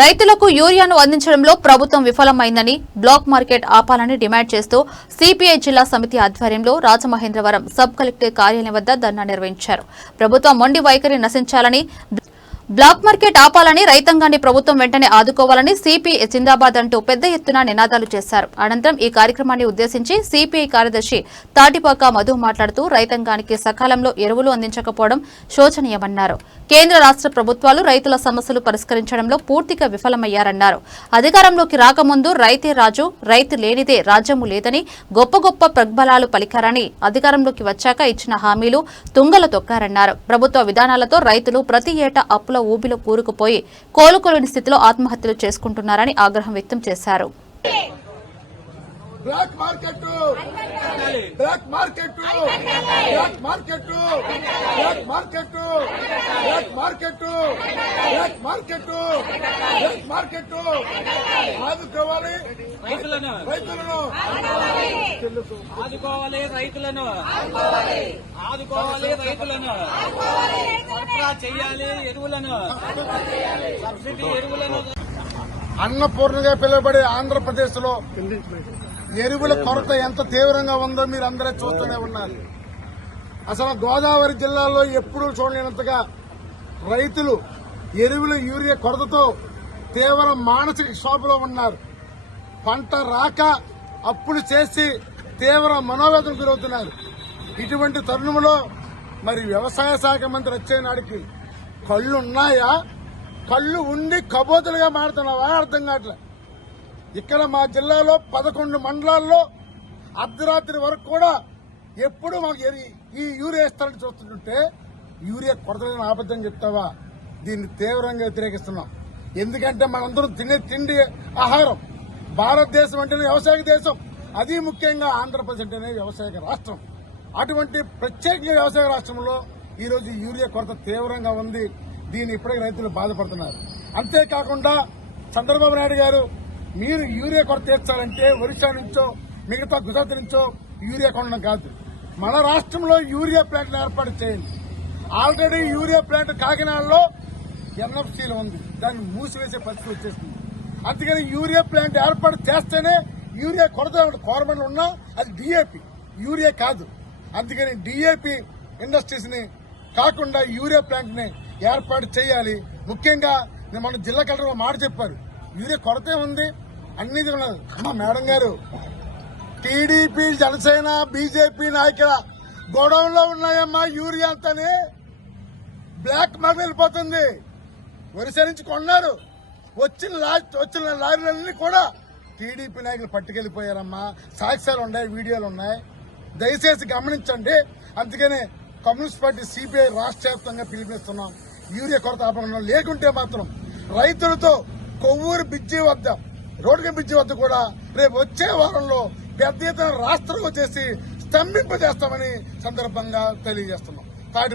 రైతులకు యూరియాను అందించడంలో ప్రభుత్వం విఫలమైందని బ్లాక్ మార్కెట్ ఆపాలని డిమాండ్ చేస్తూ సిపిఐ జిల్లా సమితి ఆధ్వర్యంలో రాజమహేంద్రవరం సబ్ కలెక్టర్ కార్యాలయం వద్ద ధర్నా నిర్వహించారు. ప్రభుత్వం మొండి వైఖరి నశించాలని బ్లాక్ మార్కెట్ ఆపాలని రైతాంగాన్ని ప్రభుత్వం వెంటనే ఆదుకోవాలని సిపిఐ జిందాబాద్ అంటూ పెద్ద ఎత్తున నినాదాలు చేశారు. అనంతరం ఈ కార్యక్రమాన్ని ఉద్దేశించి సిపిఐ కార్యదర్శి తాటిపాక మధు మాట్లాడుతూ రైతాంగానికి సకాలంలో ఎరువులు అందించకపోవడం శోచనీయమన్నారు. కేంద్ర రాష్ట్ర ప్రభుత్వాలు రైతుల సమస్యలు పరిష్కరించడంలో పూర్తిగా విఫలమయ్యారన్నారు. అధికారంలోకి రాకముందు రైతే రాజు రైతు లేనిదే రాజ్యము లేదని గొప్ప గొప్ప ప్రగ్బలాలు పలికారని అధికారంలోకి వచ్చాక ఇచ్చిన హామీలు తుంగలు తొక్కారన్నారు. ప్రభుత్వ విధానాలతో రైతులు ప్రతి ఏటా అప్పుల ఊబిలో కూరుకుపోయి కోలుకోలేని స్థితిలో ఆత్మహత్యలు చేసుకుంటున్నారని ఆగ్రహం వ్యక్తం చేశారు. Black market. Black market. Black market. Black market. Black market. Black market. Black market. ఆదుకోవాలి. రైతులను. రైతులను. ఆదుకోవాలి. రైతులను. ఆదుకోవాలి. రైతులను. సరఫరా చేయాలి ఎరువులను. సబ్సిడీ ఎరువులను. అన్నపూర్ణగా పిలువబడే ఆంధ్రప్రదేశ్లో ఎరువుల కొరత ఎంత తీవ్రంగా ఉందో మీరు అందరూ చూస్తూనే ఉన్నారు. అసలు గోదావరి జిల్లాలో ఎప్పుడూ చూడలేనంతగా రైతులు ఎరువుల యూరియా కొరతతో తీవ్ర మానసిక క్షోభలో ఉన్నారు. పంట రాక అప్పులు చేసి తీవ్ర మనోవేదన గురవుతున్నారు. ఇటువంటి తరుణంలో మరి వ్యవసాయ శాఖ మంత్రి వచ్చే నాడికి కళ్ళు ఉన్నాయా కళ్ళు ఉండి కబోతులుగా మారుతున్నావా? అర్థం కావట్లేదు ఇక్కడ మా జిల్లాలో పదకొండు మండలాల్లో అర్ధరాత్రి వరకు కూడా ఎప్పుడు మాకు ఎరి- ఈ యూరియా ఇస్తారని చూస్తుంటే యూరియా కొరతలను ఆబద్ధం చెప్తావా? దీన్ని తీవ్రంగా వ్యతిరేకిస్తున్నాం. ఎందుకంటే మనందరం తినే తిండి ఆహారం. భారతదేశం అంటేనే వ్యవసాయ దేశం. అది ముఖ్యంగా ఆంధ్రప్రదేశ్ అంటేనే వ్యవసాయ రాష్ట్రం. అటువంటి ప్రత్యేకంగా వ్యవసాయ రాష్ట్రంలో ఈరోజు యూరియా కొరత తీవ్రంగా ఉంది. దీన్ని ఇప్పటికీ రైతులు బాధపడుతున్నారు. అంతేకాకుండా చంద్రబాబు నాయుడు గారు మీరు యూరియా కొరత తీర్చాలంటే ఒరిస్సా నుంచో మిగతా గుజరాత్ నుంచో యూరియా కొనడం కాదు. మన రాష్ట్రంలో యూరియా ప్లాంట్ ఏర్పాటు చేయండి. ఆల్రెడీ యూరియా ప్లాంట్ కాకినాడలో ఎన్ఎఫ్సీలో ఉంది. దాన్ని మూసివేసే పరిస్థితి వచ్చేస్తుంది అందుకని యూరియా ప్లాంట్ ఏర్పాటు చేస్తేనే యూరియా కొరత కోరమని ఉన్నా అది డిఏపి యూరియా కాదు. అందుకని డిఏపి ఇండస్ట్రీస్ని కాకుండా యూరియా ప్లాంట్ని ఏర్పాటు చేయాలి. ముఖ్యంగా మన జిల్లా కలెక్టర్ మాట చెప్పారు. యూరియా కొరతే ఉంది అన్ని ఉన్నది అమ్మా మేడం గారు టీడీపీ జనసేన బీజేపీ నాయకుల గొడవలో ఉన్నాయమ్మా యూరియా అంతని. బ్లాక్ మార్కెట్ వెళ్ళిపోతుంది. ఒరిసా నుంచి కొన్నారు. వచ్చిన లాస్ట్ వచ్చిన లారీలన్నీ కూడా టీడీపీ నాయకులు పట్టుకెళ్ళిపోయారమ్మా. సాక్ష్యాలు ఉన్నాయి వీడియోలు ఉన్నాయి. దయచేసి గమనించండి. అందుకనే కమ్యూనిస్ట్ పార్టీ సిపిఐ రాష్ట్ర వ్యాప్తంగా పిలిపిస్తున్నాం. యూరియా కొరత ఆపకుండా లేకుంటే మాత్రం రైతులతో కొవ్వూరు బిజ్జి వద్ద. రోడ్డు బ్రిడ్జి వద్ద కూడా రేపు వచ్చే వారంలో పెద్ద ఎత్తున రాష్ట్రంలో చేసి స్తంభింపజేస్తామని సందర్భంగా తెలియజేస్తున్నాం.